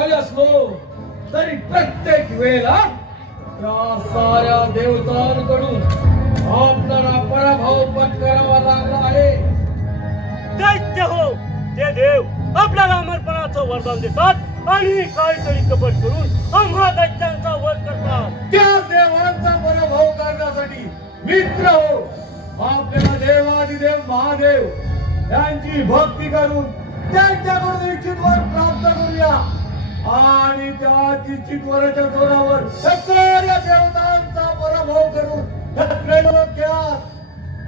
शक्तिशाली असलो तरी प्रत्येक वेळेला त्या साऱ्या देवतांकडून आपल्याला पराभव पत्करावा लागला आहे. दैत्य हो, ते देव आपल्याला अमरपणाचं वरदान देतात आणि काहीतरी कपट करून आम्हा दैत्यांचा वध करतात. त्या देवांचा पराभव करण्यासाठी मित्र हो, आपल्याला देवादिदेव महादेव यांची भक्ती करून त्यांच्याकडून इच्छित वर प्राप्त करूया आणि त्या इच्छित वराच्या जोरावर साऱ्या देवतांचा पराभव करून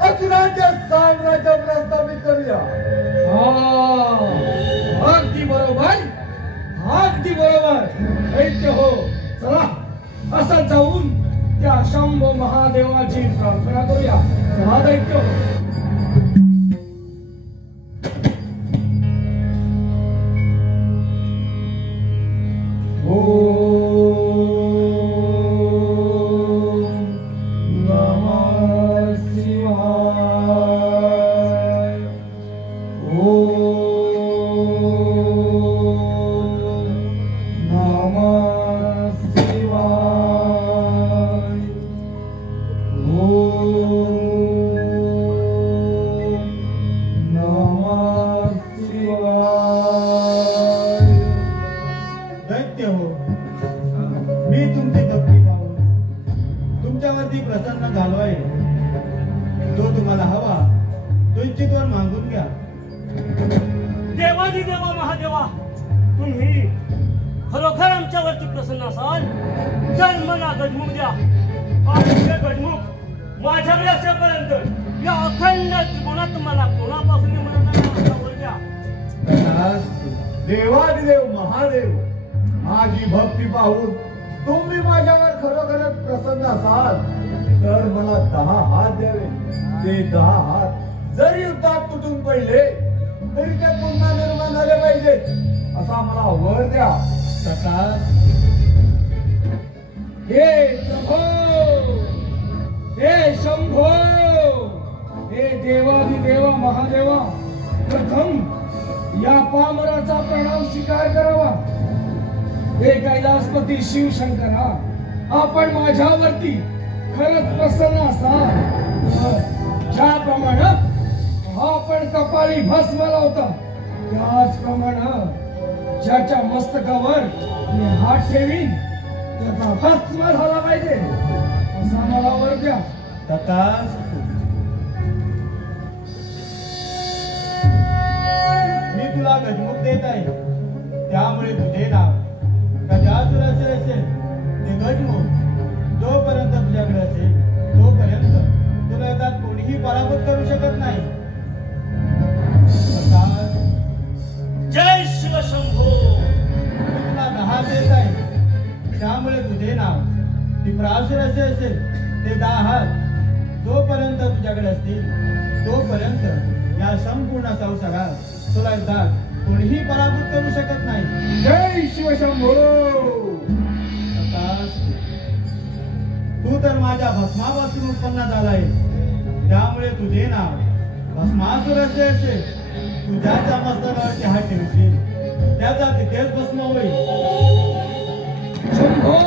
अर्जुनाचे साम्राज्य प्रस्थापित करूया. अगदी बरोबर, अगदी बरोबर. दैत्य हो, चला असं जाऊन त्या शंभो महादेवाची प्रार्थना करूया. चला दैत्य हो. देवादिदेव महादेव, माझी भक्ती पाहून तुम्ही माझ्यावर खरोखरच प्रसन्न असाल तर मला 10 हात द्यावे. ते 10 हात जरी युद्धात तुटून पडले तरी ते पुन्हा निर्माण झाले पाहिजेत असा मला वर द्या. हे प्रभो, हे शंभो, हे देवादिदेव महादेवा, प्रथम या पामराचा प्रणाम स्वीकार करावा. हे कैलासपती शिवशंकरा, आपण माझ्यावरती खरंच प्रसन्न असाल. ज्याप्रमाणे आपण कपाळी भस्म लावता त्याचप्रमाणे ज्याच्या मस्तकावर मी हात ठेवीन त्याचा भस्म झाला पाहिजे असा मला वर द्या. तुला गजमुख देत आहे, त्यामुळे तुझे नाव गजासुराचे असेल. ते गजमुख जोपर्यंत तुझ्याकडे असेल तोपर्यंत तुला यात कोणीही पराभूत करू शकत नाही. जय शिव शंभो. तुला 10 देत आहे, त्यामुळे तुझे नाव त्रिपुरासुराचे असेल. ते 10 हात जोपर्यंत तुझ्याकडे असतील तोपर्यंत या संपूर्ण संसारात तुला युद्धात कोणीही पराभूत करू शकत नाही. जय शिवशंभो. तू तर माझ्या भस्मापासून उत्पन्न झालाय, त्यामुळे तुझे नाव भस्मासुराचे असेल. तू ज्याच्या मस्तकावरती हात ठेवशील त्याचा तिथेच भस्म होईल. शंभो.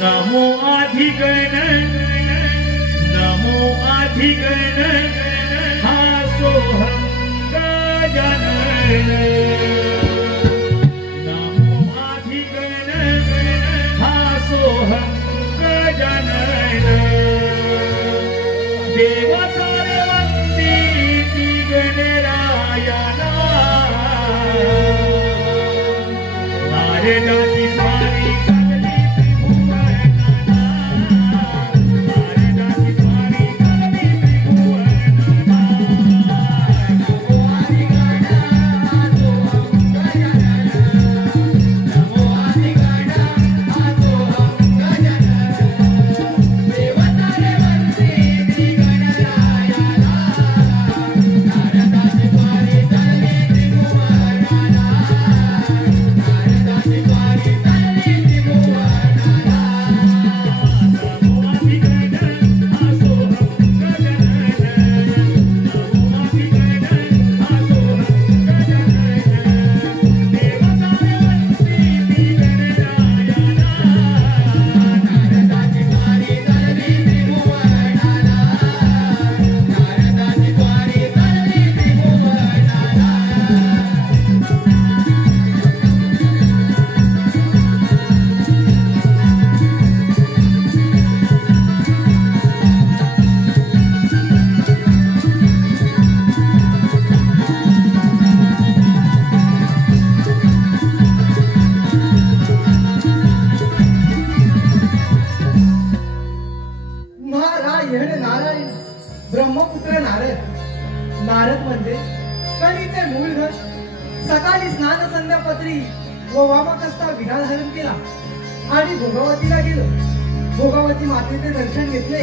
नमो अधिगण देव सारे वंदिती गणरायाला नारदाची स्वारी चालली त्रिभुवनाला नारदाची स्वारी चालली त्रिभुवनाला नमो आदिगणा सोहम गजानन नमो आदिगणा सोहम गजानन देव सारे वंदिती गणरायाला नारदाची स्वारी चालली त्रिभुवनाला नारदाची स्वारी चालली त्रिभुवनाला नमो आदिगणा सोहम गजानन नमो आदिगणा सोहम गजानन देव सारे वंदिती गणरायाला नारदाची स्वारी चालली त्रिभुवनाला नारदाची स्वारी चालली त्रिभुवनाला नारायण नारायण ब्रह्मपुत्र नारद नारद म्हणजे कलीचे मूळ घर सकाळी स्नान संध्यापत्री व वामकस्ता विनाधारण केला आणि भोगावतीला गेलो भोगावती मातेचे दर्शन घेतले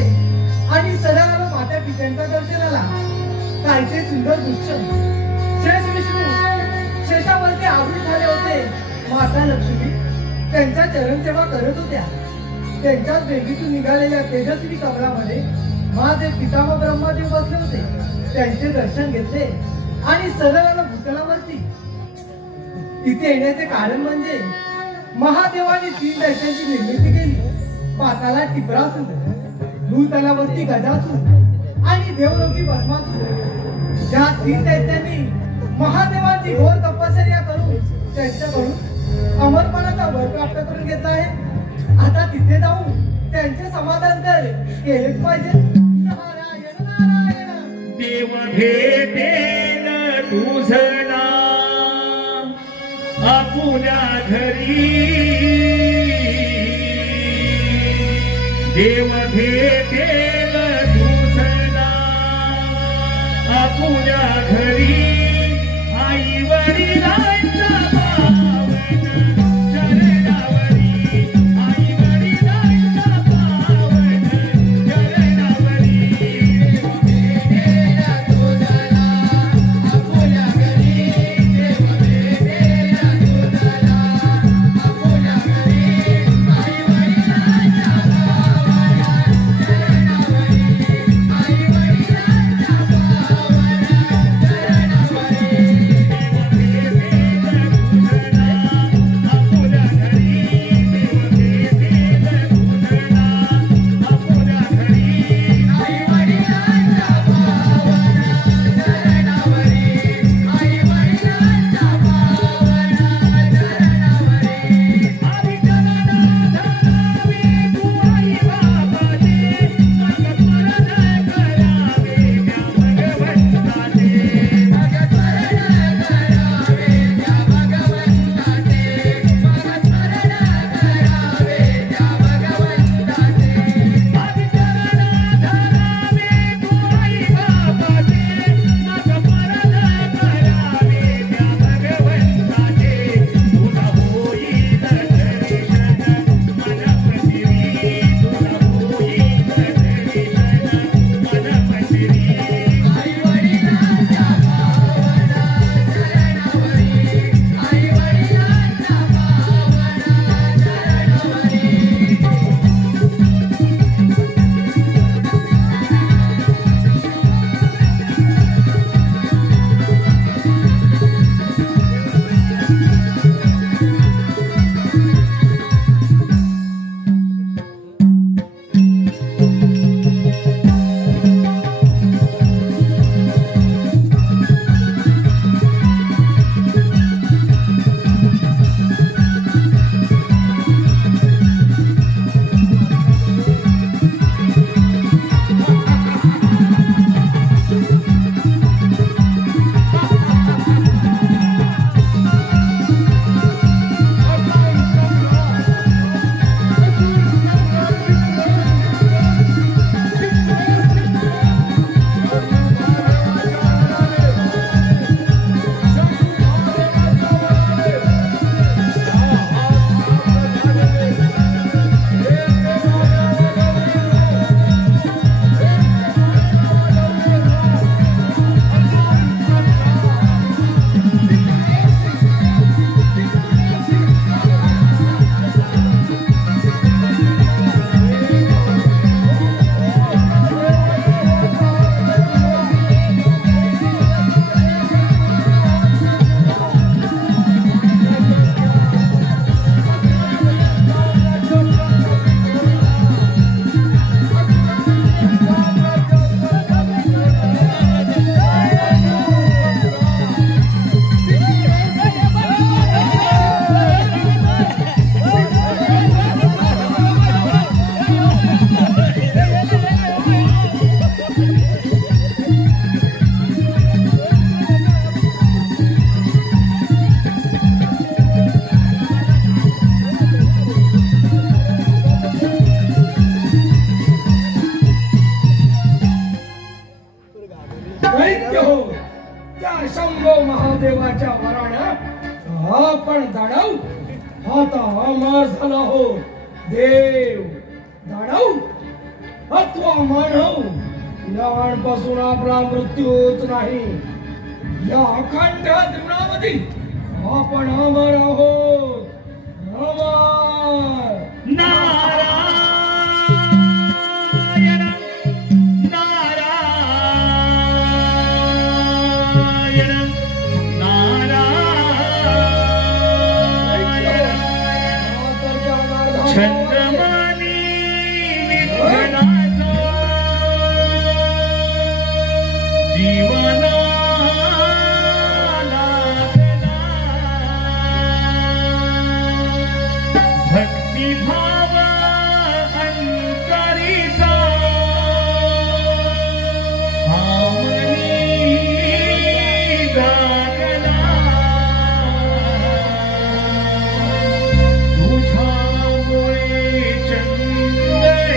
आणि सरळ आलो माता पित्यांच्या दर्शनाला काय ते सुंदर दृश्य शेष विष्णू शेषावरती आवृत झाले होते माता लक्ष्मी त्यांच्या चरणसेवा करत होत्या त्यांच्याच बेगीतून निघालेल्या तेजस्वी कमलामध्ये माझे पितामह ब्रह्मदेव बसले होते त्यांचे दर्शन घेतले आणि सरळ आलो भूतलावरती इथे येण्याचे कारण म्हणजे महादेवाने 3 दैत्यांची निर्मिती केली पाताला टिपरासून भूतलावरती गजासून आणि देवलोकी भस्मासून ज्या 3 दैत्यांनी महादेवाची घोर तपश्चर्या करून त्यांच्याकडून अमरपणाचा वर प्राप्त करून घेतला आहे आता तिथे जाऊन त्यांचे समाधान तर केलेच पाहिजे नारायण नारायण देव भेटेल तुझला आपुल्या घरी देव भेटेल तुझला आपुल्या घरी आई वडिलांचा पावन चरणावरी आई वडिलांचा पावन चरणावरी देव भेटेल तुझला आपुल्या घरी देव भेटेल तुझला आपुल्या घरी आई वडिलांचा पावन चरणावरी आई वडिलांचा पावन चरणावरी देव भेटेल आता अमर झाला हो देव दानव अथवा मानव यापासून आपला मृत्यूच नाही. या अखंड त्रिगुणामध्ये आपण अमर आहोत. अमर नारायण नारायण नारायण छत्रमानी विठ्ठलाचा जीवना भक्तिभाव अंतरीचा भावनी जागला तुझ्यामुळे चंदनाचा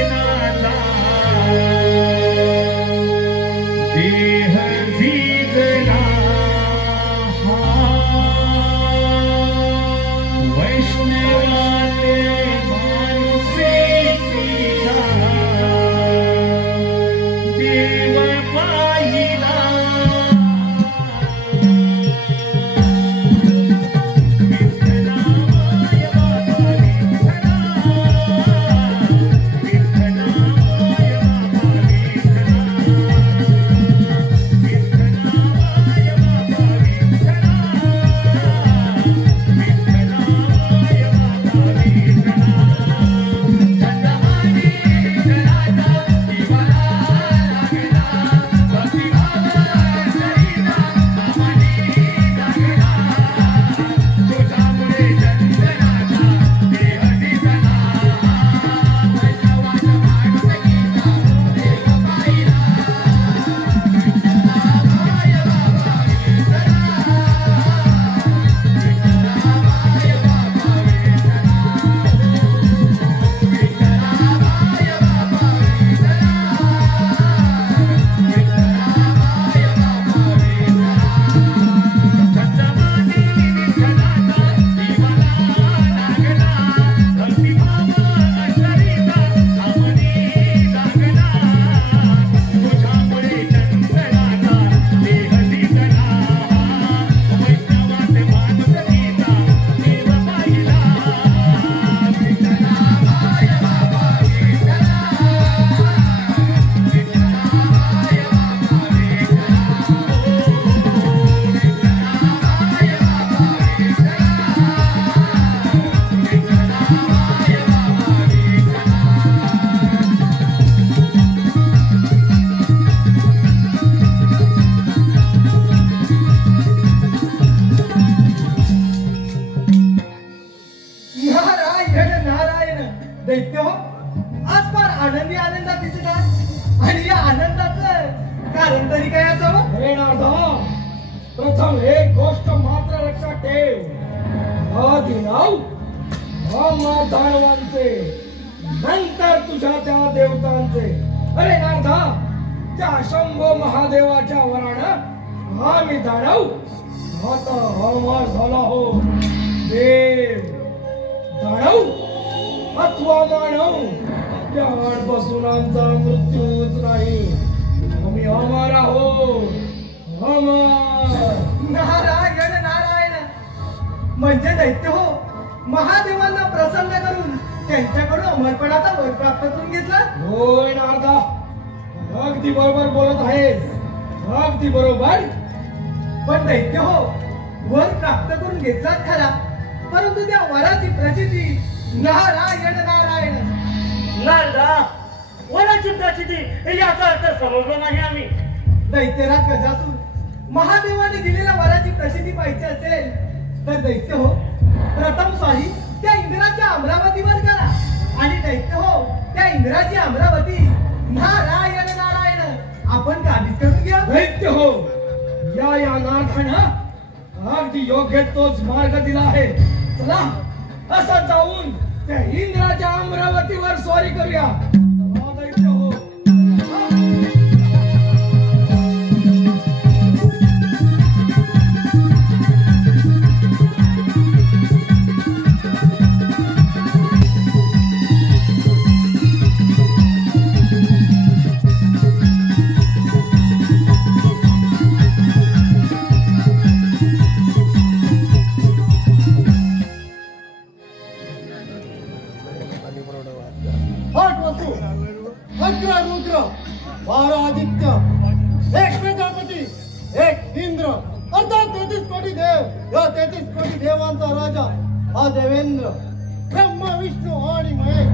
देह झिजला वैष्णवा दैत्य हो आज फार आनंदी आनंदात दिसतात आणि या आनंदाचं कारण तरी काय असावं? हे नारदा, प्रथम एक गोष्ट मात्र लक्षात ठेव. आधी नाव दानवांचे, नंतर तुझ्या त्या देवतांचे. अरे नारदा, त्या शंभो महादेवाच्या वरानं आम्ही दानव आता अमर झाला हो देव. दानव अथवा मानव यापासून आमचा मृत्यूच नाही. आम्ही अमर आहोत. अमर. नारायण नारायण. म्हणजे दैत्य हो महादेवांना प्रसन्न करून त्यांच्याकडून अमरपणाचा वर प्राप्त करून घेतला. होय नारदा, अगदी बरोबर बोलत आहेस. अगदी बरोबर. पण दैत्य हो वर प्राप्त करून घेतला खरा, परंतु त्या वराची प्रचिती नारायण नारायण. नारदा, वराची प्रचिती याचा अर्थ समजलो नाही आम्ही. दैत्यराज गजासूर महादेवाने दिलेल्या वराची प्रसिद्धी पाहिजे असेल तर दैत्य हो प्रथम स्वारी त्या इंद्राच्या अमरावतीवर करा आणि दैत्य हो त्या इंद्राची अमरावती नारायण नारायण आपण काबीज करून घ्या. दैत्य हो या नाथानं अगदी योग्य तोच मार्ग दिला आहे. चला असं जाऊन त्या इंद्राच्या अमरावतीवर स्वारी करूया. चला दैत्य हो. वासू, 11 रुद्र, 12 आदित्य, 1 प्रजापती, 1 इंद्र, अर्थात 33 कोटी देव. या 33 कोटी देवांचा राजा हा देवेंद्र, ब्रह्मा, विष्णू आणि महेश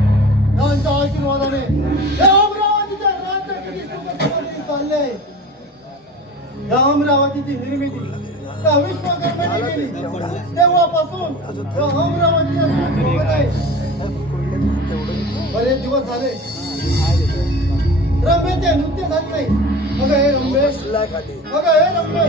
यांच्या आशीर्वादाने या अमरावतीच्या राज्यासाठी सुखसमृद्धी चालले. या अमरावतीची निर्मिती त्या विश्वकर्माने केली. तेव्हापासून या अमरावतीच्या सुखसमृद्धी आहे. बरेच दिवस झाले रंभेचे नृत्य झाले नाही. अगं हे रंभे, अगं हे रंभे.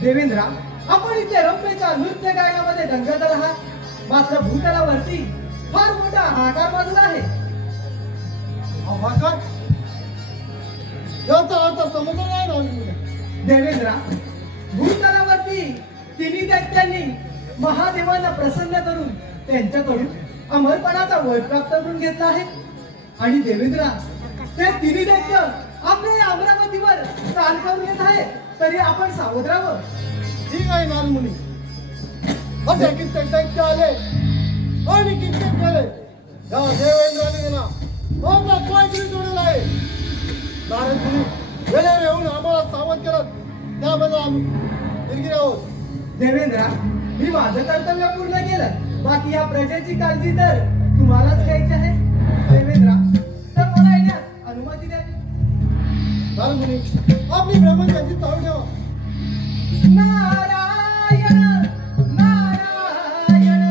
देवेंद्रा, आपण इथे रंभेच्या नृत्य गायनामध्ये दंगल आहात, मात्र भूतलावरती फार मोठा हाहाकार माजला आहे. हाहाकार? याचा अर्थ समजला नाही ना. देवेंद्रा, भूतलावरती तिन्ही दैत्यांनी महादेवांना प्रसन्न करून त्यांच्याकडून अमरपणाचा वर प्राप्त करून घेतला आहे. आणि देवेंद्रा, ते तिन्ही दैत्य आपल्या या अमरावतीवर चाल करून येत आहे, तरी आपण सावध राहावं. ठीक आहे नारमुनी. असे कित्येक दैत्य आले आणि कित्येक गेले. या देवेंद्राने ना आपला काहीतरी जोडलेला आहे. नारद मुनी वेळेवर येऊन आम्हाला सावध केलं, त्याबद्दल आम्ही निर्गिर आहोत. देवेंद्रा, मी माझं कर्तव्य पूर्ण केलं, बाकी या प्रजेची काळजी तर तुम्हालाच घ्यायची आहे. देवेंद्रा, तर मला येण्यास अनुमती द्या. नारद मुनी, आपली ब्रह्मचारी चालू ठेवा. नारायण नारायण नारायण.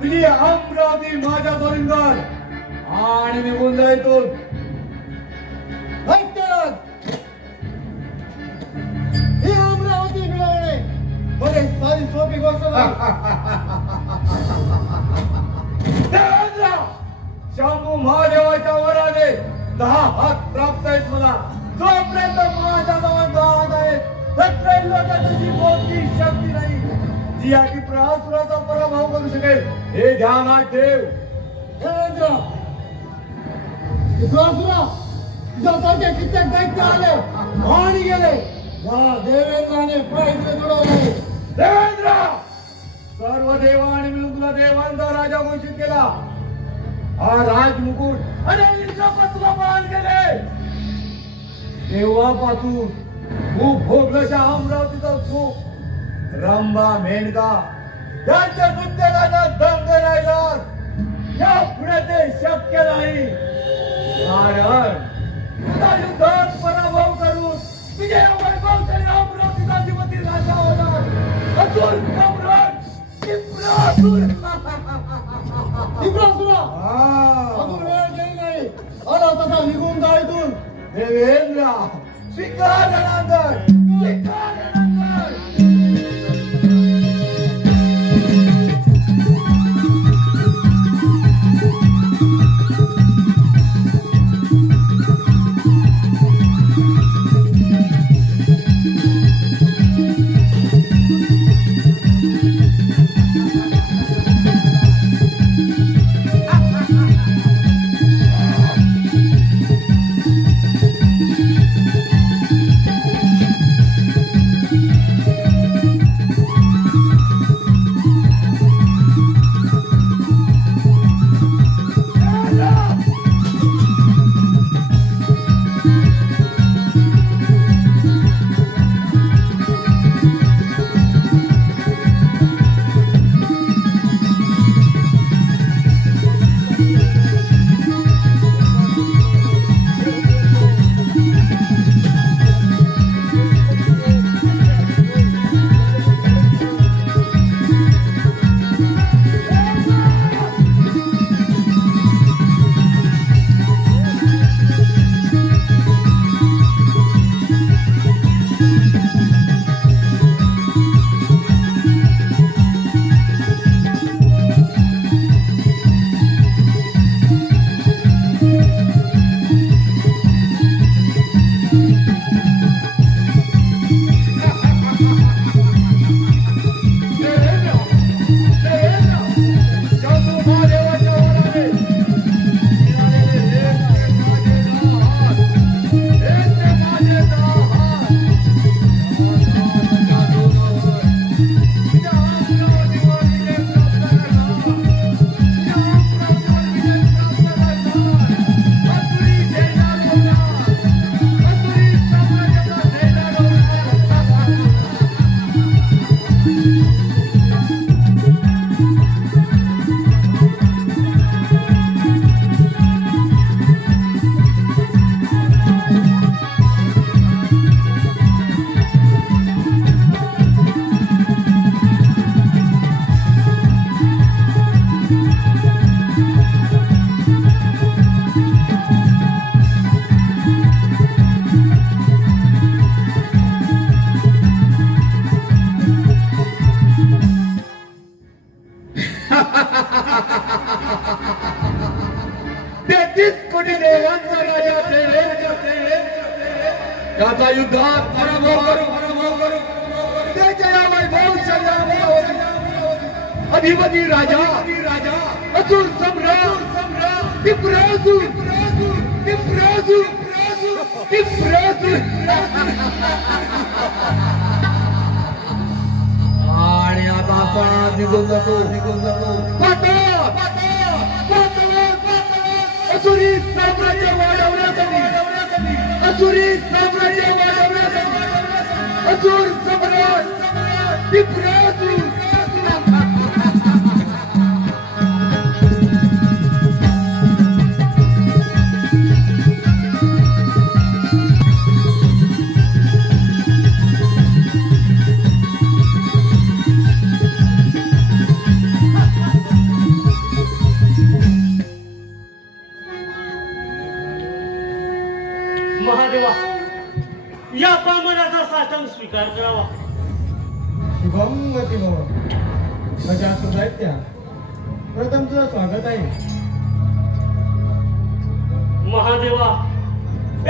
तुझी अमरावती माझ्या जोरींगर आणि निघून जायतो. दैत्यराज, ही अमरावती मिळवणे मध्ये सारी सोपी गोष्ट नाही. देवेंद्र, शंभू महादेवाच्या वराने 10 हात प्राप्त आहेत मला. जोपर्यंत माझ्या जवळ 10 हात आहेत, तोपर्यंत तशी कोणती शक्ती नाही जी या टिपरासुराचा पराभव करू शकेल. हे ध्यानात ठेव. देवेंद्र, टिपरासुरा तुझ्यासारखे कित्येक दैत्य आले आणि गेले. या देवेंद्राने पाहिजे जुळवले. देवेंद्र, सर्व देवाने मिळून तुला देवांचा राजा घोषित केला. हा राजमुकुट आणि इंद्रपद तुला मान केले. तेव्हापासून खूप भोगलशा अमरावतीचा सुख रंभा मेनका त्यांच्या नृत्याला दंग राहिला. या पुढे ते शक्य नाही. कारण तुझा युद्धात पराभव करून विजय वैभवशाली अमरावतीचा अधिपती राजा होणार असुर सम्राट टिपरासुर. टिपरासुरा, अजून वेळ गेली नाही. आला तसा निघून जा इथून. देवेंद्र, स्वीकार जनार्दन, स्वीकार जनार्दन. त्याचा युद्धात पराभव करू त्याच्या या वैभवशाली अधिपती राजा असुर सम्राट विप्रासुर आणि आता असा निघून जातो असुरी साम्राज्य वाढवण्यासाठी असुर सम्राट विप्रासुर महादेवा, या पामराचा साष्टांग स्वीकार करावा. शुभंगती भव. माझ्या सुदैत्या, प्रथम तुझं स्वागत आहे. महादेवा,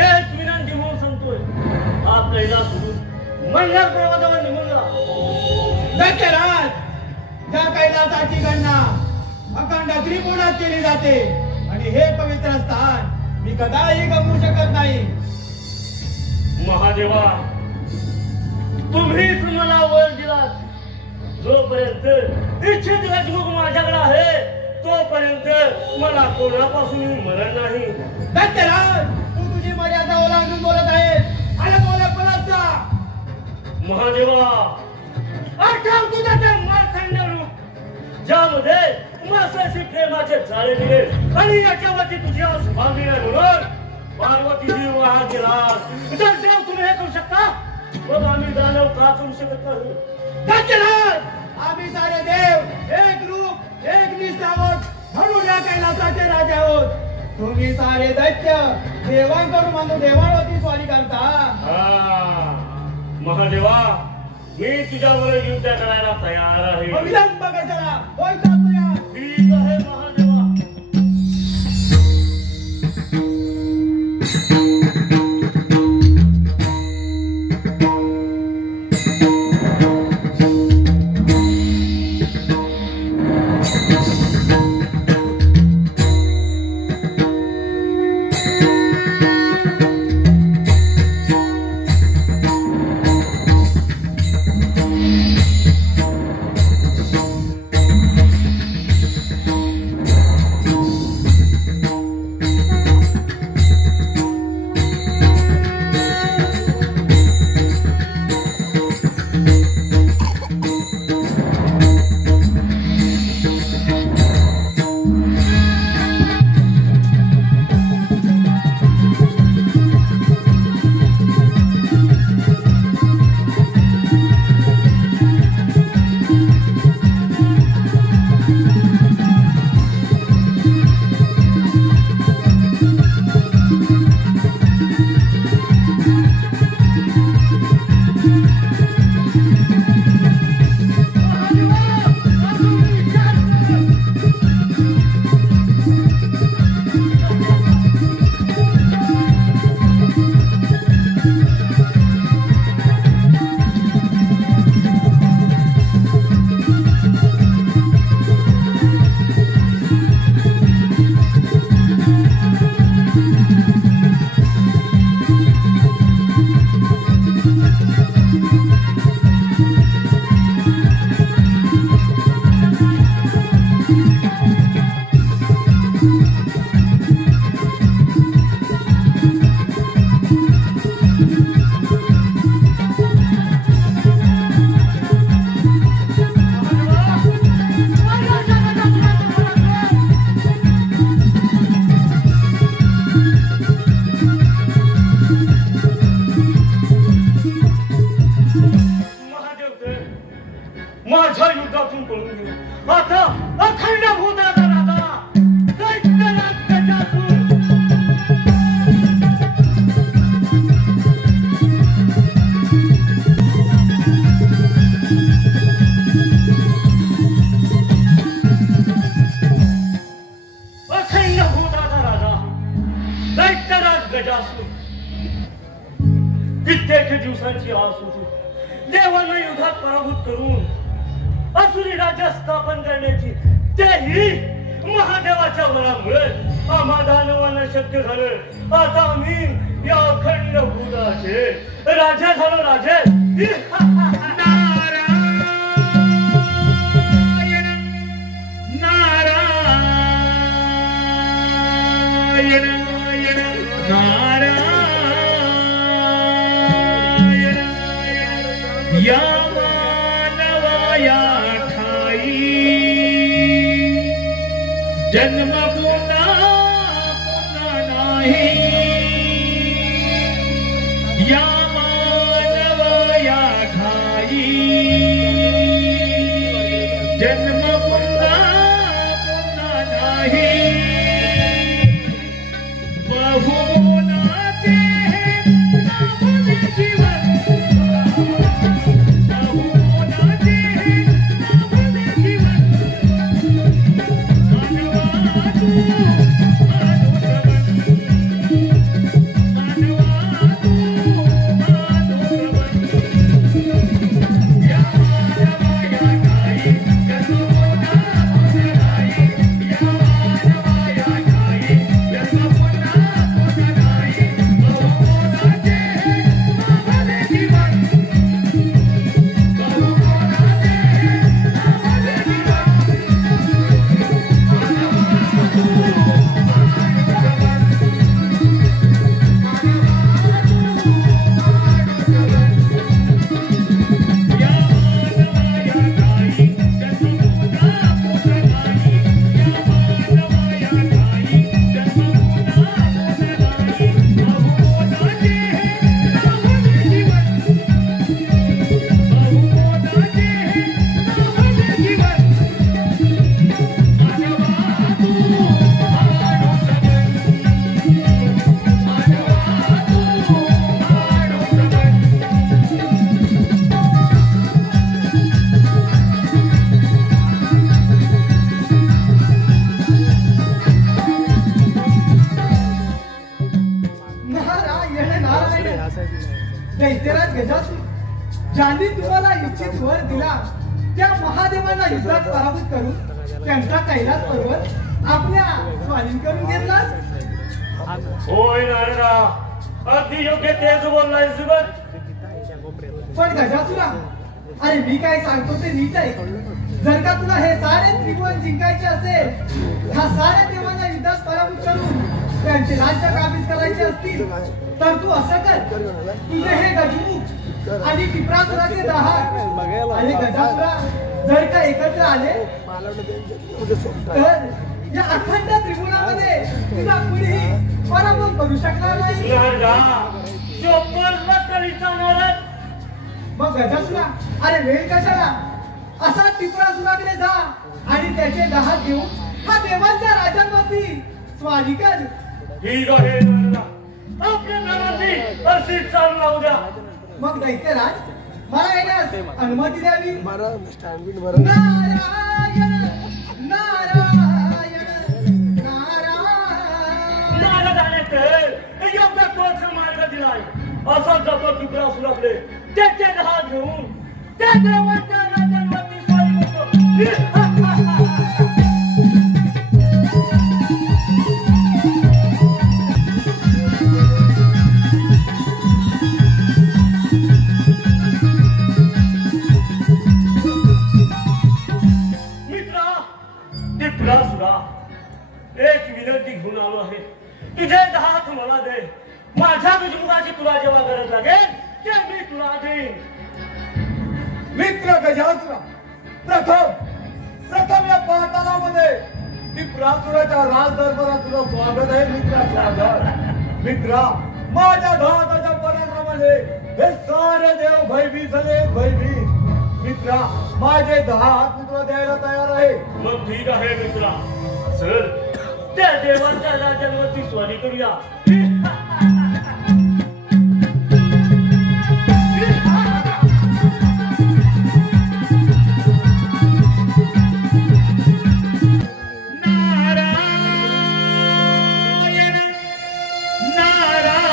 एक विनंती म्हणून सांगतोय, हा कैलास सोडून मंगळ पर्वतावर निघून जा. दैत्यराज, त्या कैलासाची गणना अखंड त्रिकोणात केली जाते आणि हे पवित्र स्थान मी कदाही गमवू शकत नाही. महादेवा, तुम्हीच मला वर दिलात. जोपर्यंत इच्छित राजमुख माझ्याकडे आहे तोपर्यंत मला कोणापासून मरण नाही. दैत्यराज, तू तुझी मर्यादा ओलांडून बोलत आहेस. आणि बोलत जा. महादेवा, आठव तुझा ते मार्तंड रूप ज्यामध्ये मासाशी प्रेमाचे झाले दिले आणि याच्यावरती तुझी शुभांगी आहे म्हणून पार्वतीजी वाहा केलास. जर देव तुम्ही हे करू शकता मग आम्ही दानव का करू शकत नाही. दैत्यराज, आम्ही सारे देव एक रूप एक निष्ठ आहोत म्हणून या कैलासाचे राजे आहोत. तुम्ही सारे दैत्य देवांकडून म्हणून देवांवरती स्वारी करता. महादेवा, मी तुझ्यावर युद्ध करायला तयार आहे. विलंब कशाला? होय तात्या. ठीक आहे महादेवा. देवांना युद्धात पराभूत करून असुरी राज्य स्थापन करण्याची तेही महादेवाच्या बळामुळे आम्हा दानवांना शक्य झालं. आता आम्ही या अखंड भूताचे राजा झालो. राजे या मानवाया ठाई जन्म पुन्हा नाही. या मानवाया ठाई जन्म पुन्हा नाही. बहुगुणाचे नामुने जीवन दैत्यराज गजासूर ज्यांनी तुम्हाला इच्छित वर दिला त्या महादेवांना युद्धात पराभूत करून त्यांचा कैलास पर्वत आपल्या स्वाधीन करून घेतलास. होय नारदा, अगदी योग्य तेच बोललाय जुबत. पण गजासुरा, अरे मी काय सांगतो ते नीट आहे. जर का तुला हे सारे त्रिभुवन जिंकायचे असेल, ह्या साऱ्या देवांना युद्धात पराभूत करून त्यांचे राज्य काबीज करायचे असतील, तर तू असं कर, तुझे हे गजमुख आणि पिपरासुराचे दहा आणि गजासुरा जर का एकत्र आले तर या अखंड त्रिभुवनामध्ये तुला कुणीही पराभूत करू शकणार नाही. मग गजासुरा, अरे वेळ कशाला, असा पिपरासुराकडे जा आणि त्याचे दहा घेऊन हा देवांच्या राजांवरती स्वारी कर. ठीक आहे नारदा, आपल्या नावाची अशी चाल लावू द्या. मग दैत्यराज, मला येण्यास अनुमती द्यावी. नारायण नारायण नारायण. नारदाने तर योग्य तोच मार्ग दिलाय. असा जातो पिपरासुराकडे, त्याचे दहा घेऊन त्या देवांच्या राजांवरती स्वारी करतो. एक विनंती घेऊन आलो आहे. तुझे 10 हात मला दे. माझ्या गजमुखाची तुला जेव्हा गरज लागेल ते मी तुला देईन. मित्र गजासुरा, प्रथम या पातालामध्ये पिपरासुराच्या राज दरबारात तुझं स्वागत आहे. मित्रा, माझ्या 10 हाताच्या पराक्रमाने हे सारे देव भयभीत झाले, भयभीत. मित्रा, माझे 10 हात मी तुला द्यायला तयार आहे. मग ठीक आहे मित्रा, चल त्या देवांच्या राजांवरती स्वारी करूया. नारायण नारायण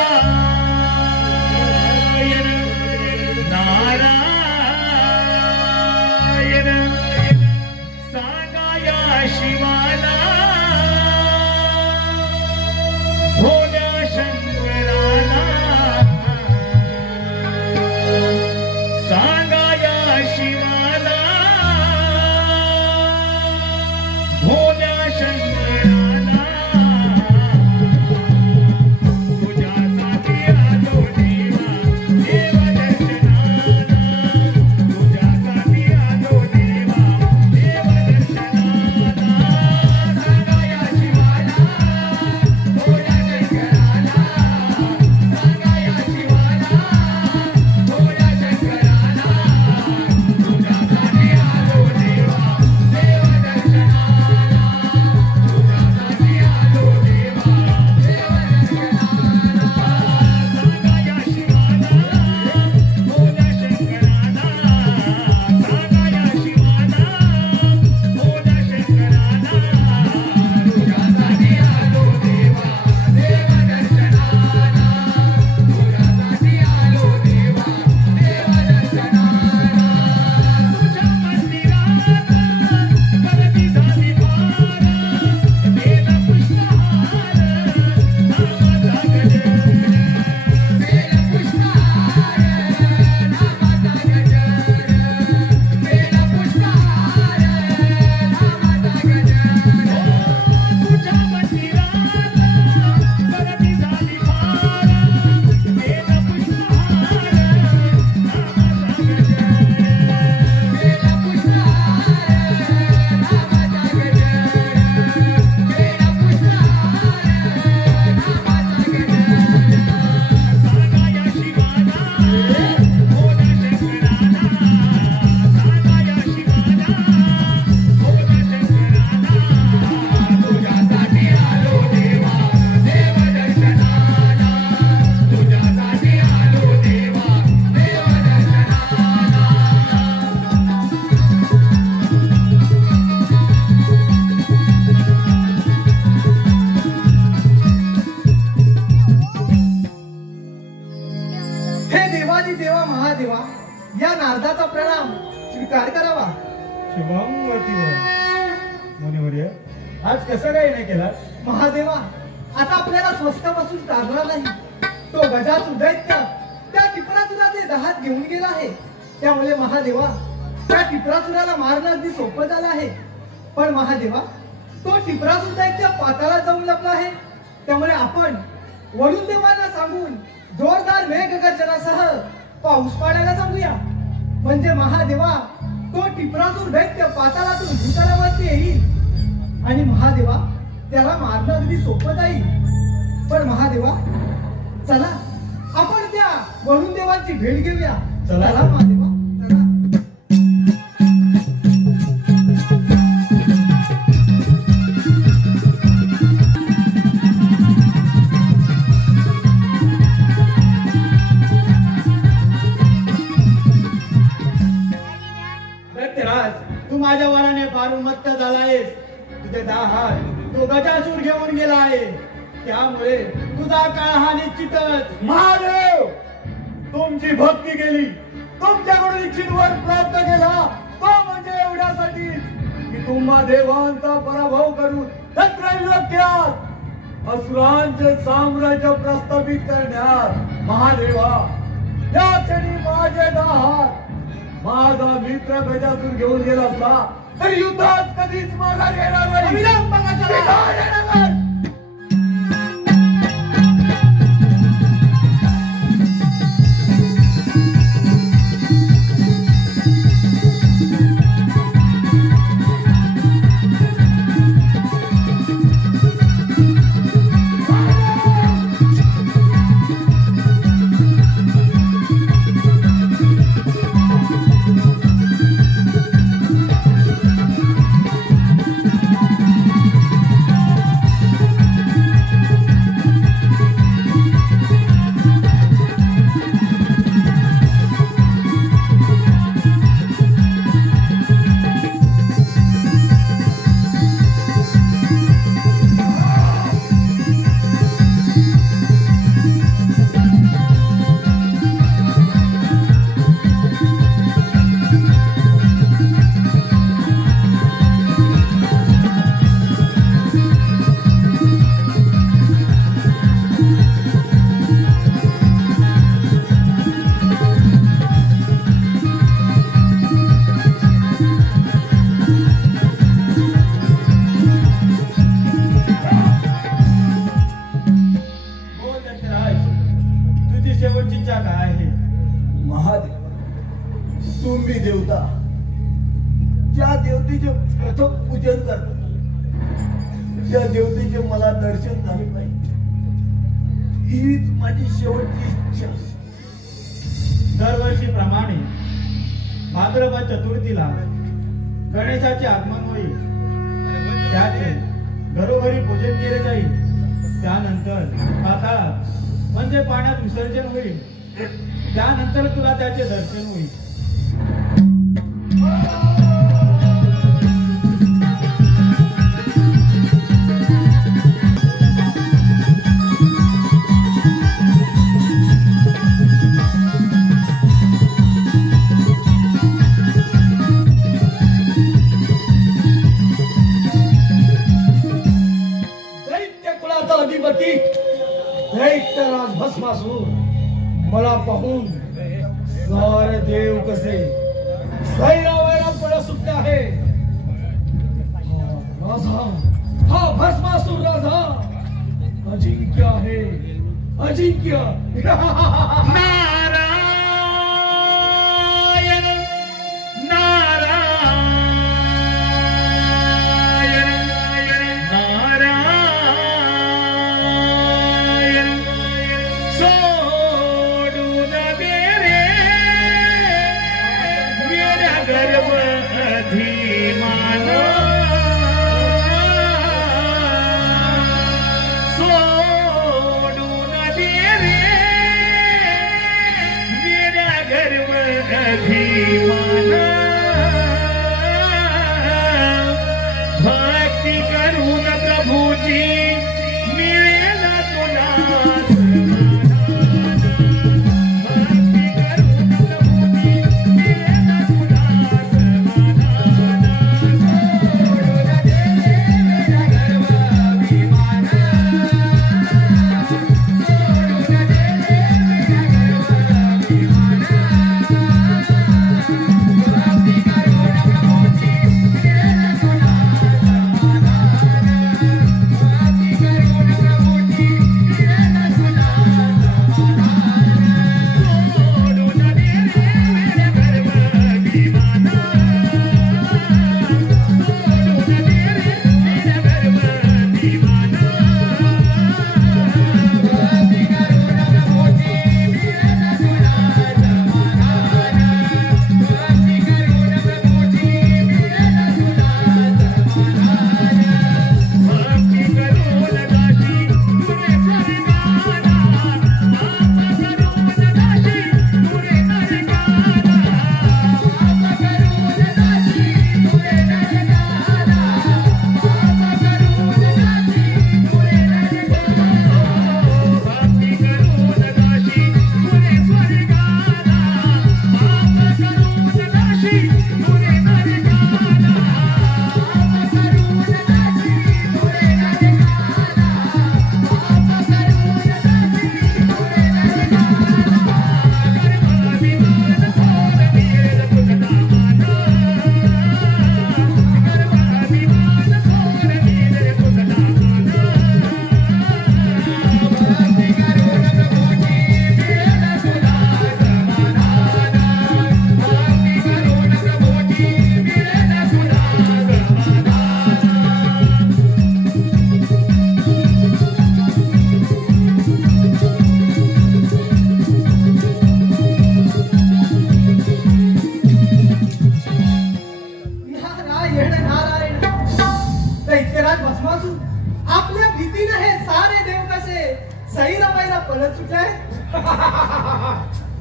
नाम स्वीकार करावा. शुभम मुनिवर्य, आज कसं काही नाही केलं? महादेवा, आता आपल्याला स्वस्त बसून चालणार नाही. तो गजासुर दैत्य त्या टिपरासुराचे दहात घेऊन गेला आहे. त्यामुळे महादेवा, त्या टिपरासुराला मारणं अगदी सोपं झालं आहे. पण महादेवा, तो टिपरासुर दैत्य पाताळात जाऊन लपला आहे. त्यामुळे आपण वरुण देवांना सांगून जोरदार मेघगर्जनासह पाऊस पाडायला सांगूया. म्हणजे महादेवा, तो टिपरासुर दैत्य पाताळातून भूतलावरती येईल आणि महादेवा, त्याला मारणं अगदी सोपं जाईल. पण महादेवा, चला आपण त्या वरुण देवांची भेट घेऊया. चला. चला महादेवा, चला. दैत्यराज, तू माझ्या वराने फार उन्मत्त झाला आहेस. तुझे 10 हात तो गजासूर घेऊन गेला आहे. त्यामुळे तुझा काळ हा निश्चितच. महादेव, तुमची भक्ती केली, तुमच्याकडून इच्छित वर प्राप्त केला, तो म्हणजे एवढ्यासाठी की तुम्हा देवांचा पराभव करून त्रैलोक्यात असुरांचे साम्राज्य प्रस्थापित करण्यात. महादेवा, या क्षणी माझे 10 हात माझा मित्र गजासूर घेऊन गेला असला तर युद्धात कधीच माघार घेणार नाही. अविलंब बघा चला. त्या देवतेचे मला दर्शन झाले पाहिजे, हीच माझी शेवटची इच्छा. दरवर्षीप्रमाणे भाद्रपद चतुर्थीला गणेशाचे आगमन होईल. त्याचे घरोघरी पूजन केले जाईल. त्यानंतर पाताळात म्हणजे पाण्यात विसर्जन होईल. त्यानंतर तुला त्याचे दर्शन होईल. दैत्यराज भस्मासूर मला पाहून सारे देव कसे सैरावैरा पळ सुटले आहे. राजा, हा भस्मासूर राजा अजिंक्य आहे, अजिंक्य. नारायण नारायण सोडून गेले मेरा गर्व अभिमान. सोडून गेले मेरा गर्व अभिमान. भक्ती करून प्रभूची मिळेल तुला. भक्ती करून प्रभूची मिळेल तुला.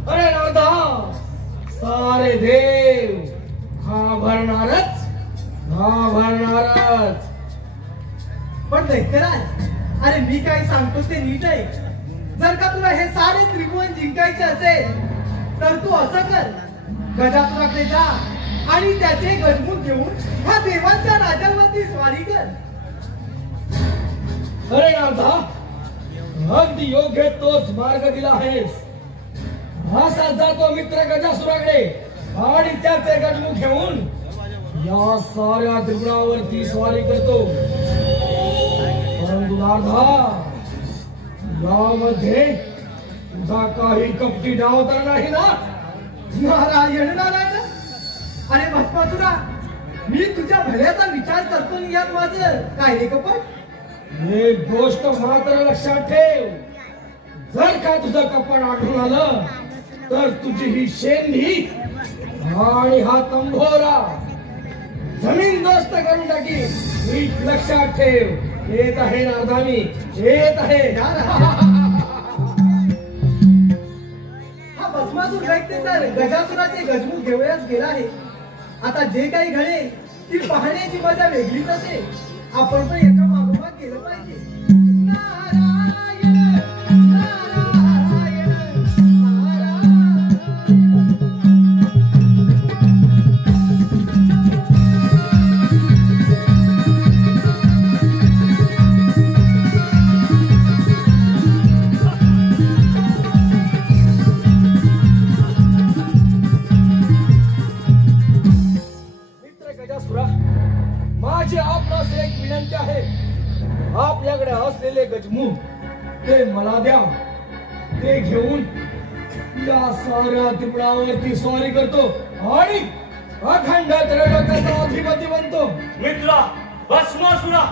अरे नारदा, सारे देव घाबरणारच. पण दैत्यराज, अरे मी काय सांगतो ते नीट आहे. जर का तुला हे सारे त्रिभुवन जिंकायचे असेल तर तू असं कर, गजासुराकडे जा आणि त्याचे गजमुख घेऊन ह्या देवांच्या राजांवरती स्वारी कर. अरे नारदा, अगदी योग्य तोच मार्ग दिला आहेस. असा जातो मित्र गजासुराकडे आणि त्याचे गजमुख घेऊन या साऱ्या त्रिगुणावरती स्वारी करतो. परंतु नारदा, यामध्ये तुझा काही कपटी डाव तर नाही ना? नारायण नारायण, अरे भस्मासुरा, मी तुझ्या भल्याचा विचार करतो आणि यात माझं काय रे कपट? एक गोष्ट मात्र लक्षात ठेव, जर का तुझं कपट आढळून आलं तर तुझी ही शेंडी आणि हा तंबोरा जमीन दोस्त करून टाकी. नीट लक्षात ठेव. येत आहे नारदा, मी येत आहे. हा भस्मासूर दैत्य तर गजासुराचे गजमुख घेऊनच गेला आहे. आता जे काही घडेल ती पाहण्याची मजा वेगळीच असेल. आपण पण याच्या मागोमाग गेलं पाहिजे. नारायण नारायण माझी आपणास एक विनंती आहे. आपल्याकडे असलेले गजमुख ते मला द्या. ते घेऊन या साऱ्या त्रिपुरावरती स्वारी करतो आणि अखंड त्रैलोक्याचा अधिपती बनतो. मित्रा, भस्मासुरा,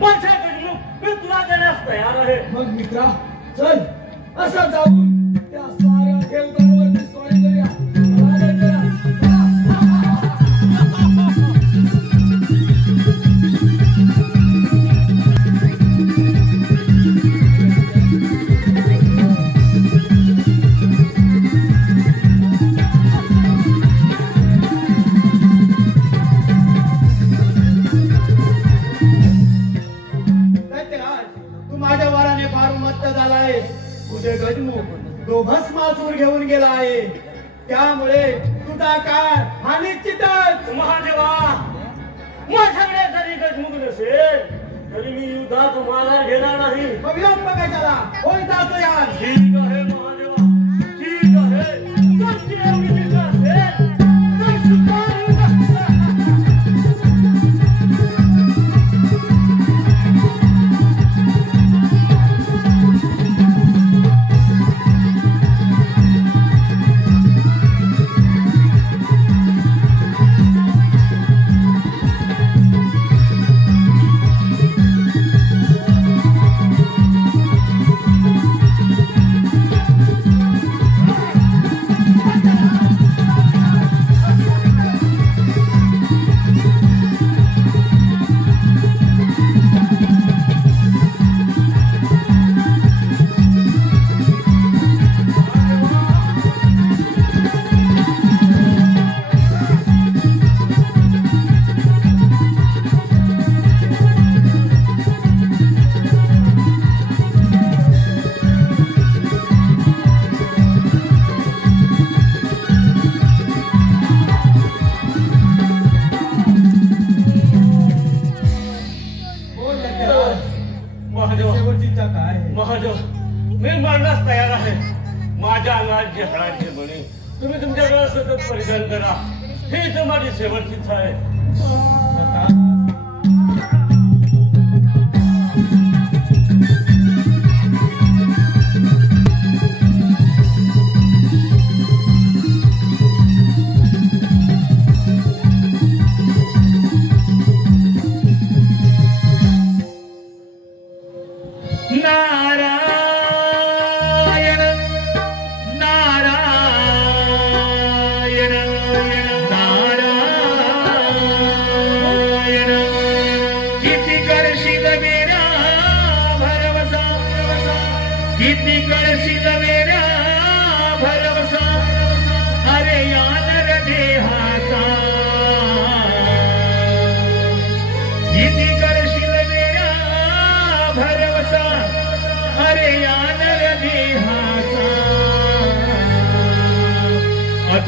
माझे गजमुख मी तुला देण्यास तयार आहे. मग मित्रा, चल असं जाऊन त्या साऱ्या देवतांवरती स्वारी करूया. तुझे गजमुख तो भस्मासूर घेऊन गेला आहे. त्यामुळे तुझा काळ हा निश्चितच. महादेवा, माझ्याकडे जरी गजमुख नसेल तरी मी युद्धात माघार घेणार नाही. मग विलंब कशाला? होय जातो यार. ठीक आहे महादेवा, ठीक आहे. तुमची एवढी इच्छा असेल तर स्वीकारू नका. महादेव, मी मरण्यास तयार आहे. माझ्या अंगात जे हळाचे म्हणे तुम्ही तुमच्या वेळेस सतत परिधान करा. ही तर माझी शेवटची इच्छा आहे. नारायण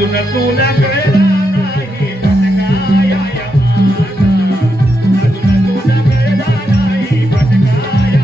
अजून तुला कळला नाही भटकाया माझा, अजून तुला कळला नाही भटकाया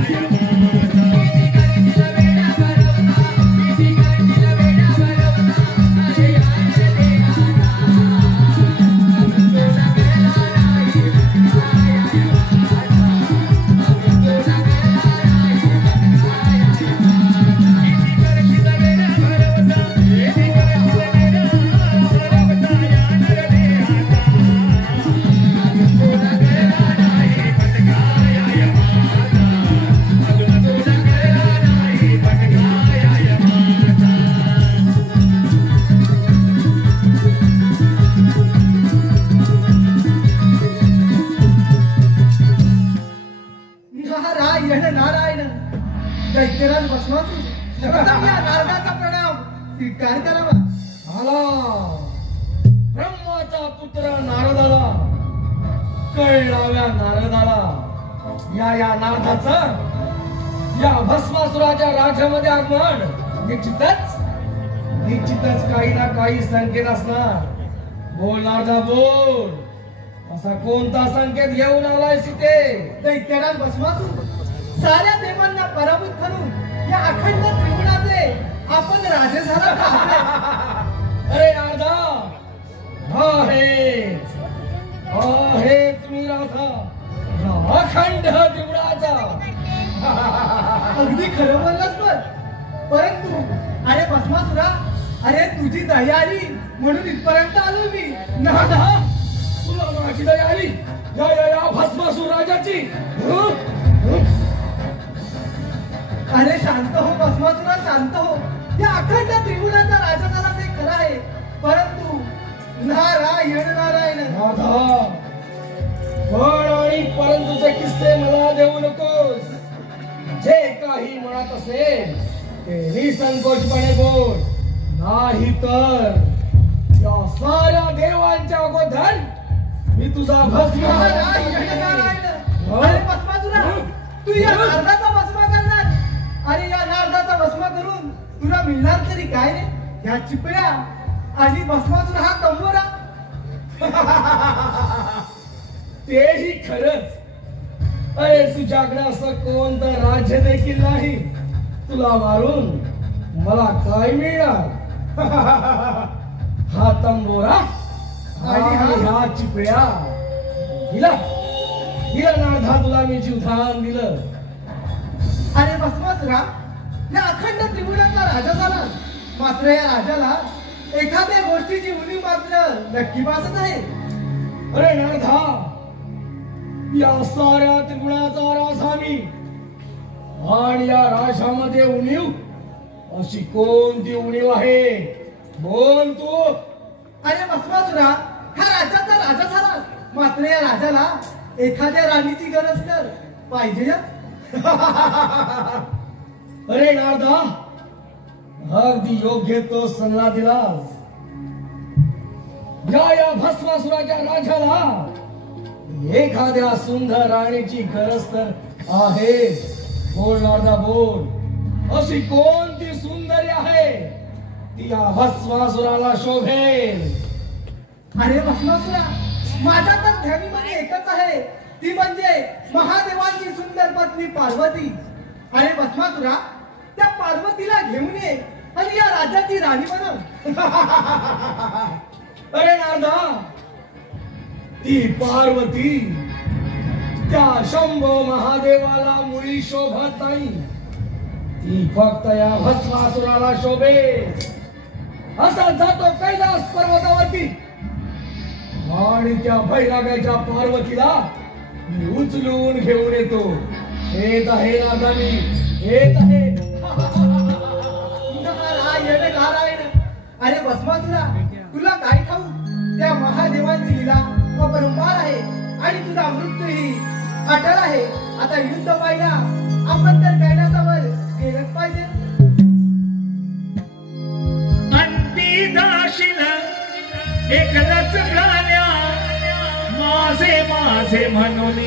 नारायण नारायण दैत्यराज भस्मासुर प्रथम या नारदाचा प्रणाम स्वीकार करावा. आला ब्रह्माचा पुत्र नारदाला कळलाव्या नारदाला या नारदाचं या भस्मासुराच्या राज्यामध्ये आगमन निश्चितच काही ना काही संकेत असणार. बोल नारदा बोल, असा कोणता संकेत घेऊन आलाय सीते? दैत्यराज भस्मासुर साऱ्या देवांना पराभूत करून या अखंड त्रिगुणाचे आपण राजे झाला का? अरे नारदा, हेच मी राधा अखंड त्रिगुणाचा. अगदी खरं बोललास परंतु अरे भस्मासुरा, अरे तुझी दया आली म्हणून इथपर्यंत आलो मी. नारदा, तुला माझी दया आली या भस्मासुर राजाची? अरे शांत हो भस्मासुरा, शांत हो. या अखंड त्रिगुणाचा राजा झाला ते खरं आहे, परंतु नारायण नारायण. राधा, पण आणि परंतुचे किस्से मला देऊ नकोस. जे काही म्हणत असेल ते निसंकोचपणे बोल, नाही तर या साऱ्या देवांच्या अगोदर मी तुझा भस्म. अरे भस्मासुरा, तू या नारदाचा भस्म करणार? अरे या नारदाचा भस्म करून तुला मिळणार तरी काय रे? ह्या चिपळ्या आणि भस्मासुरा हा तंबोरा. तेही खरंच. अरे तुझ्याकडे असं कोणतं राज्य देखील नाही, तुला मारून मला काय मिळणार? हा तंबोरा आणि ह्या चिपळ्या, हिला नारदा तुला मी जीवदान दिलं. अरे भस्मासुरा, या अखंड त्रिगुणाचा राजा झाला, मात्र या राजाला एखाद्या गोष्टीची उणीव मात्र नक्की भासत आहे. अरे नारदा, या साऱ्या त्रिगुणाचा राजा मी, आणि या राजामध्ये उणीव अशी कोणती उणीव आहे? बोल तू. अरे भस्मासुरा, हा राज्याचा राजा झाला, मात्र या राजाला एखाद्या राणीची गरज तर पाहिजे. अरे नारदा, अगदी योग्य तो सल्ला दिलास. या भस्मासुराच्या राजाला एखाद्या सुंदर राणीची गरज तर आहे. बोल नारदा बोल, अशी कोणती सुंदरी आहे ती या भस्मासुराला शोभेल? अरे भस्मासुरा, माझ्या तर ध्यानीमध्ये एकच आहे, ती म्हणजे महादेवांची सुंदर पत्नी पार्वती. अरे भस्मासुरा, त्या पार्वतीला घेऊन ये आणि या राजाची राणी बनव. अरे नारदा, ती पार्वती त्या शंभो महादेवाला मुळी शोभत नाही, ती फक्त या भस्मासुराला शोभे. असा जातो कैलास पर्वतावरती आणि त्या बैरागाच्या पार्वतीला मी उचलून घेऊन येतो. येत आहे नारदा, मी येत आहे. नारायण नारायण. अरे भस्मासुरा, तुला काय ठाऊ, त्या महादेवांची लीला अपरंपार आहे आणि तुझा मृत्यूही अटळ आहे. आता युद्ध पाहिला आपण तर कैलासावर गेलंच पाहिजे. अंती जाशील एकलच प्राण्या, माझे माझे म्हणून.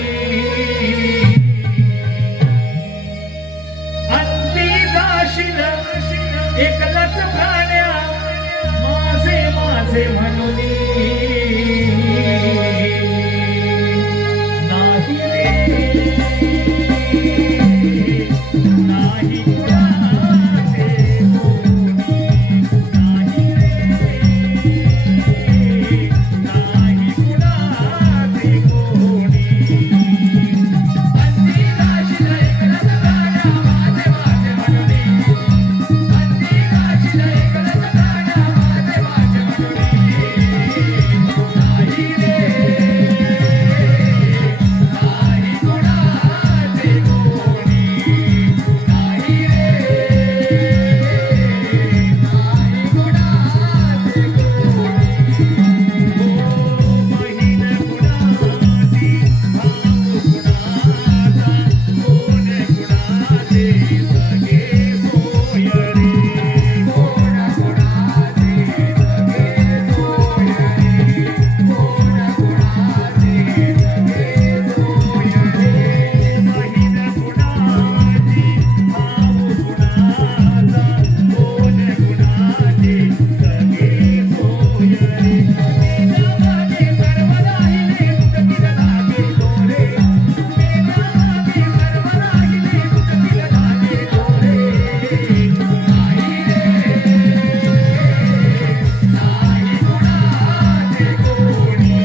अंती जाशील एकलच प्राण्या, माझे माझे माझे म्हणून नाही रे नाही कुणाचे कोणी नाही रे नाही कुणाचे कोणी अंती दाशील एकलच गाण्या माझे माझे म्हणून अंती दाशील एकलच गाण्या माझे माझे म्हणून नाही रे नाही कुणाचे कोणी नाही रे नाही कुणाचे कोणी बहीण कुणाची भाऊ कुणाचा कोण कुणाचे सगळे सोय रे कोण कुणाचे सगळे सोय रे कोण कुणाचे सगळे सोय रे बहीण कुणाची भाऊ कुणाचा कोण कुणाचे सगळे सोय रे मेघामागे सर्व राहिले तुटतील धागे दोरे मेघामागे सर्व राहिले तुटतील धागे दोरे नाही रे नाही कुणाचे कोणी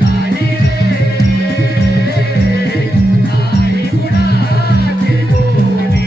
नाही रे नाही कुणाचे कोणी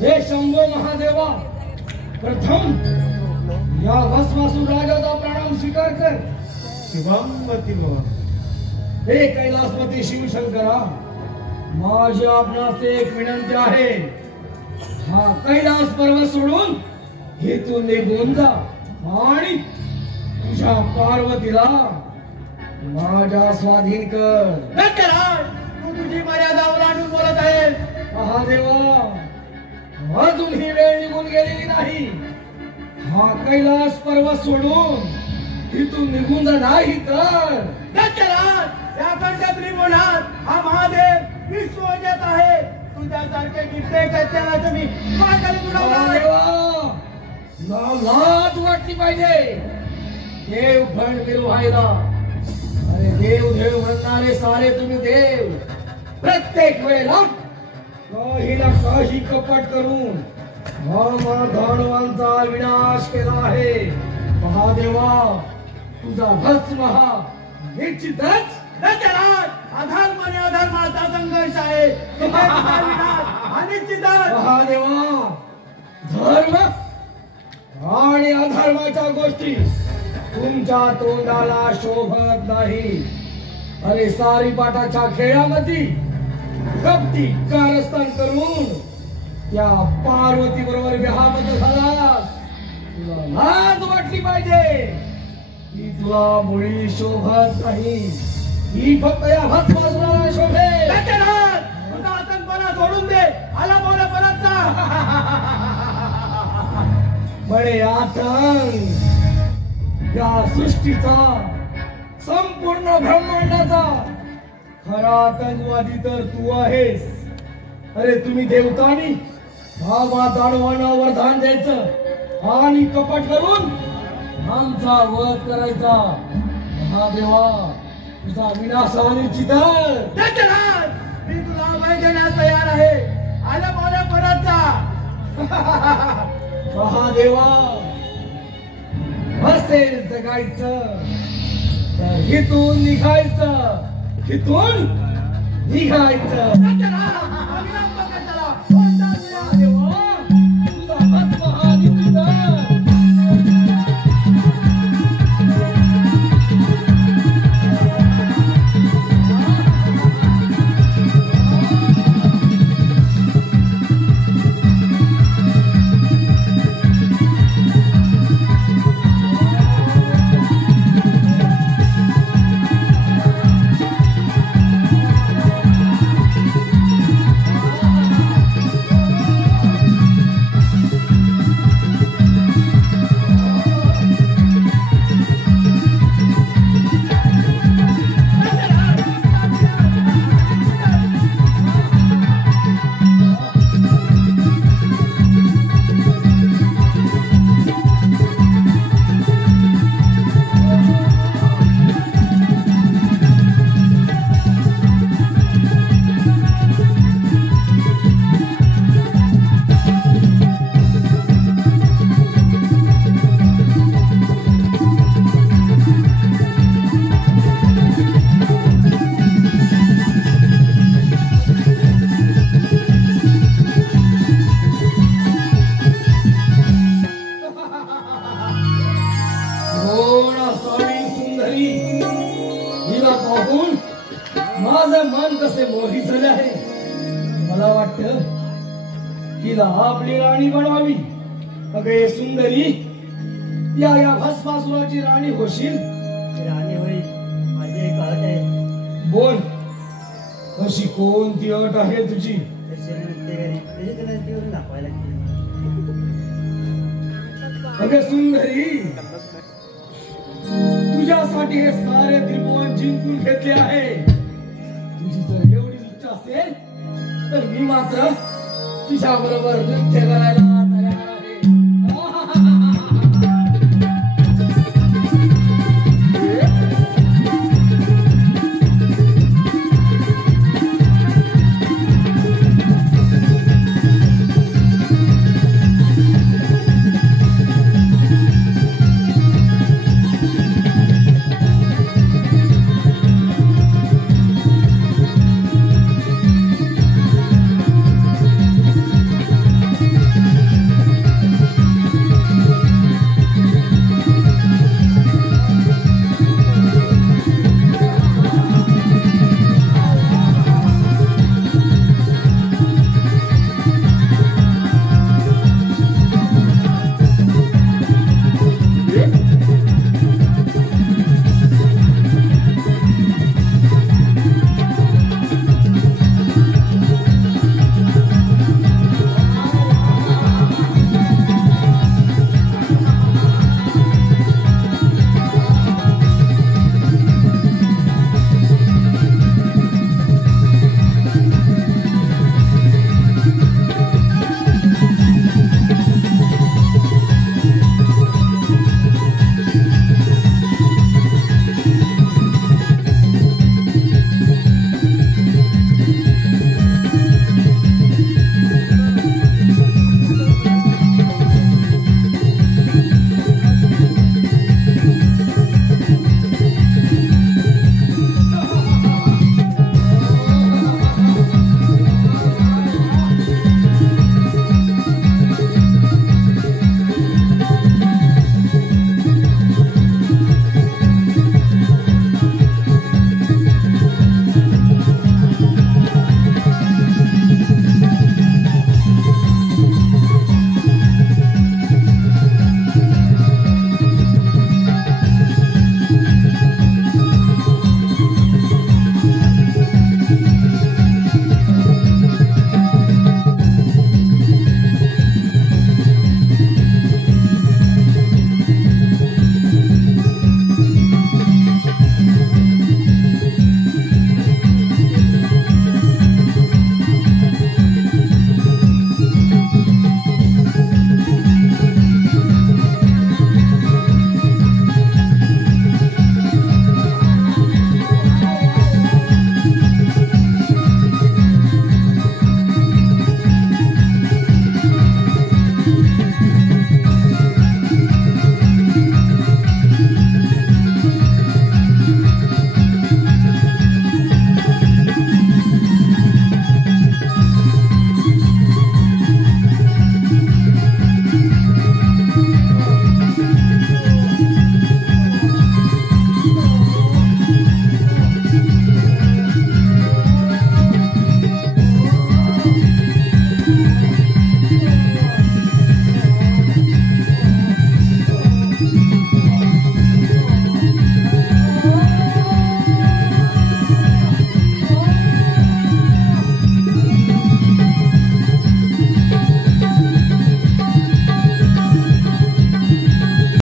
हे शंभो महादेवा, प्रथम या भस्मासूर राजाचा प्रणाम स्वीकार कर. शिवंगती भव. हे कैलासपती शिवशंकरा, माझी आपणास एक विनंती आहे. हा कैलास पर्वत सोडून इथून निघून जा आणि तुझ्या पार्वतीला माझ्या स्वाधीन कर. तू तुझी मर्यादा ओलांडून बोलत आहेस. महादेवा, अजून ही वेळ निघून गेलेली नाही. हा कैलास पर्वत सोडून इथून निघून जा, नाही तर या खंडातली बोलणार हा महादेव विश्वजत आहे. तुझ्यासारखे कित्येक दैत्याला मी पायखाली बुडवणार. महादेवा, ना लाज वाटली पाहिजे. देव खंड मिरवायला, अरे देव देव म्हणणारे सारे तुम्ही देव प्रत्येक वेळेला काही ना काही कपट करून दानवांचा विनाश केला आहे. महादेवा, तुझा भस्म हा निश्चितच अधर्म आणि अधर्माचा संघर्ष आहे. महादेवा, धर्म आणि अधर्माच्या गोष्टी तुमच्या तोंडाला शोभत नाही. अरे सारी पाटाच्या खेळामध्ये कपटी कारस्थान करून त्या पार्वती बरोबर विवाहबद्ध झालास. तुला लाज वाटली पाहिजे. ती तुला मुळी शोभत नाही. ही फक्त या भस्मासुराला शोभेल. तुझा आतंकपणा सोडून दे. आला बोला परतचा. बडे आतंक या सृष्टीचा, संपूर्ण ब्रह्मांडाचा खरा आतंकवादी तर तू आहेस. अरे तुम्ही देवतांनी भावा दानवांना वरदान द्यायचं आणि कपट करून आमचा वध करायचा. महादेवा, तुझा विनाश निश्चित. मी तुला अभय देण्यास तयार आहे. आला बोला परतचा. महादेवा, असेल जगायचं तर इथून निघायचं, इथून निघायचं. महादेवा, तुझा भस्म हा निश्चित. मला वाटतं तिला आपली राणी बनवावी. अगे सुंदरी, या भस्मासुराची राणी होशील? राणी होईल माझी एक अट आहे. बोल, अशी कोणती अट आहे तुझी? अगे सुंदरी, तुझ्यासाठी हे सारे त्रिभुवन जिंकून घेतले आहे. तुझी जर एवढी इच्छा असेल तर मी मात्र तुझ्या बरोबर नृत्य करायला